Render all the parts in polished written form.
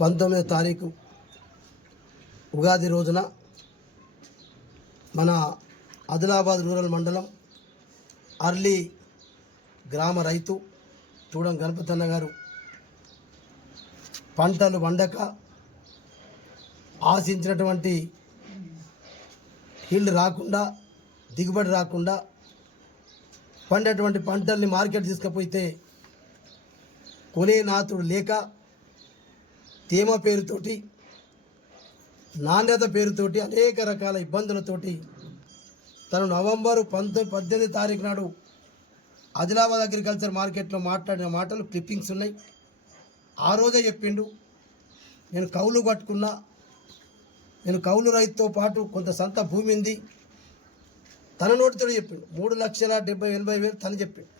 19వ తారీఖు ఉగాది రోజున మన ఆదిలాబాద్ రూరల్ మండలం అర్లీ గ్రామ రైతు చూడం గణపతన్న గారు పంటలు వండక ఆశించినటువంటి హీల్డ్ రాకుండా దిగుబడి రాకుండా పండేటువంటి పంటల్ని మార్కెట్ తీసుకుపోతే కొనే నాతుడు లేక తేమ పేరుతోటి నాణ్యత పేరుతోటి అనేక రకాల ఇబ్బందులతోటి తను నవంబర్ 18 తారీఖు నాడు ఆదిలాబాద్ అగ్రికల్చర్ మార్కెట్లో మాట్లాడిన మాటలు క్లిప్పింగ్స్ ఉన్నాయి. ఆ రోజే చెప్పిండు, నేను కౌలు పట్టుకున్నా, నేను కౌలు రైతుతో పాటు కొంత సంత భూమి ఉంది. తన నోటితో చెప్పిండు 3,70,80,000 తను చెప్పిండు.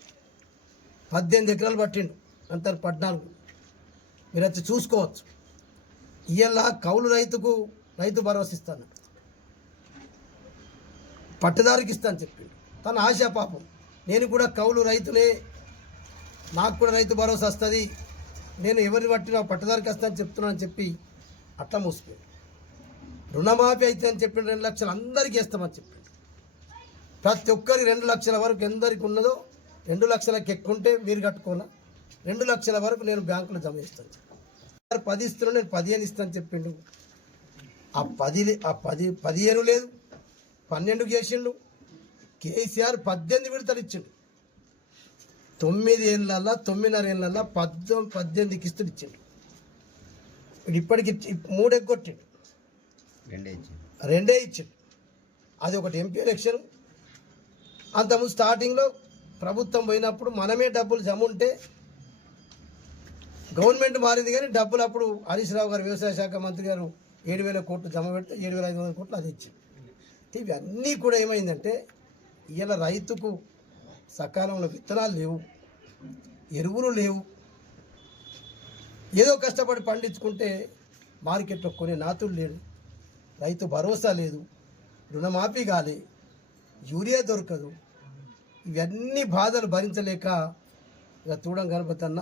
18 ఎకరాలు పట్టిండు, అంతా 14. మీరు వచ్చి చూసుకోవచ్చు. ఇవాళ కౌలు రైతుకు రైతు భరోసా ఇస్తాను, పట్టుదారికి ఇస్తాను చెప్పిండు. తన ఆశా పాపం, నేను కూడా కౌలు రైతునే, నాకు కూడా రైతు భరోసా వస్తుంది, నేను ఎవరిని పట్టినా పట్టుదారికి వస్తానని చెప్తున్నానని చెప్పి అట్లా మూసిపోయాడు. రుణమాఫీ అయితే అని చెప్పిన 2 లక్షలు అందరికీ ఇస్తామని చెప్పిండు. ప్రతి ఒక్కరికి 2 లక్షల వరకు ఎందరికి ఉన్నదో 2 లక్షలకు ఎక్కుంటే మీరు కట్టుకోనా, 2 లక్షల వరకు నేను బ్యాంకులో జమ చేస్తాను. 10 ఇస్తున్నాను, నేను 15 ఇస్తాను చెప్పిండు. ఆ 15 లేదు, 12 చేసిండు. కేసీఆర్ 18 విడతలు ఇచ్చిండు. 9 ఏళ్ళల్లో 9.5 ఏళ్ళల్లో 18 కిస్తులు ఇచ్చిండు. ఇప్పటికి 3 ఎగ్గొట్టిండు, 2 ఇచ్చిండు. అది ఒకటి ఎంపీ ఎలక్షన్. అంతకుముందు స్టార్టింగ్లో ప్రభుత్వం పోయినప్పుడు మనమే డబ్బులు జమ ఉంటే, గవర్నమెంట్ మారింది కానీ డబ్బులు అప్పుడు హరీష్ రావు గారు వ్యవసాయ శాఖ మంత్రి గారు 7,000 కోట్లు జమ పెడితే 7,500 కోట్లు అది ఇచ్చింది. ఇవన్నీ కూడా ఏమైందంటే ఇవాళ రైతుకు సకాలంలో విత్తనాలు లేవు, ఎరువులు లేవు. ఏదో కష్టపడి పండించుకుంటే మార్కెట్లో కొనే నాతులు లేడు, రైతు భరోసా లేదు, రుణమాఫీ కాలే, యూరియా దొరకదు. ఇవన్నీ బాధలు భరించలేక ఇక చూడం గణపతన్న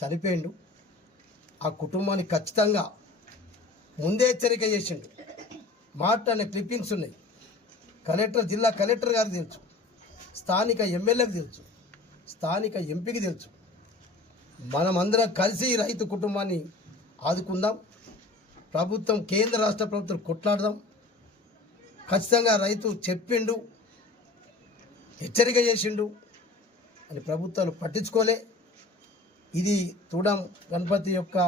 చనిపోయిండు. ఆ కుటుంబానికి ఖచ్చితంగా ముందే హెచ్చరిక చేసిండు. మాట్లాడిన క్లిప్పింగ్స్ ఉన్నాయి. జిల్లా కలెక్టర్ గారికి తెలుసు, స్థానిక ఎమ్మెల్యేకి తెలుసు, స్థానిక ఎంపీకి తెలుసు. మనమందరం కలిసి రైతు కుటుంబాన్ని ఆదుకుందాం. ప్రభుత్వం, కేంద్ర రాష్ట్ర ప్రభుత్వం కొట్లాడదాం. ఖచ్చితంగా రైతు చెప్పిండు, హెచ్చరిక చేసిండు అని ప్రభుత్వాలు పట్టించుకోలే. ఇది చూడం గణపతి యొక్క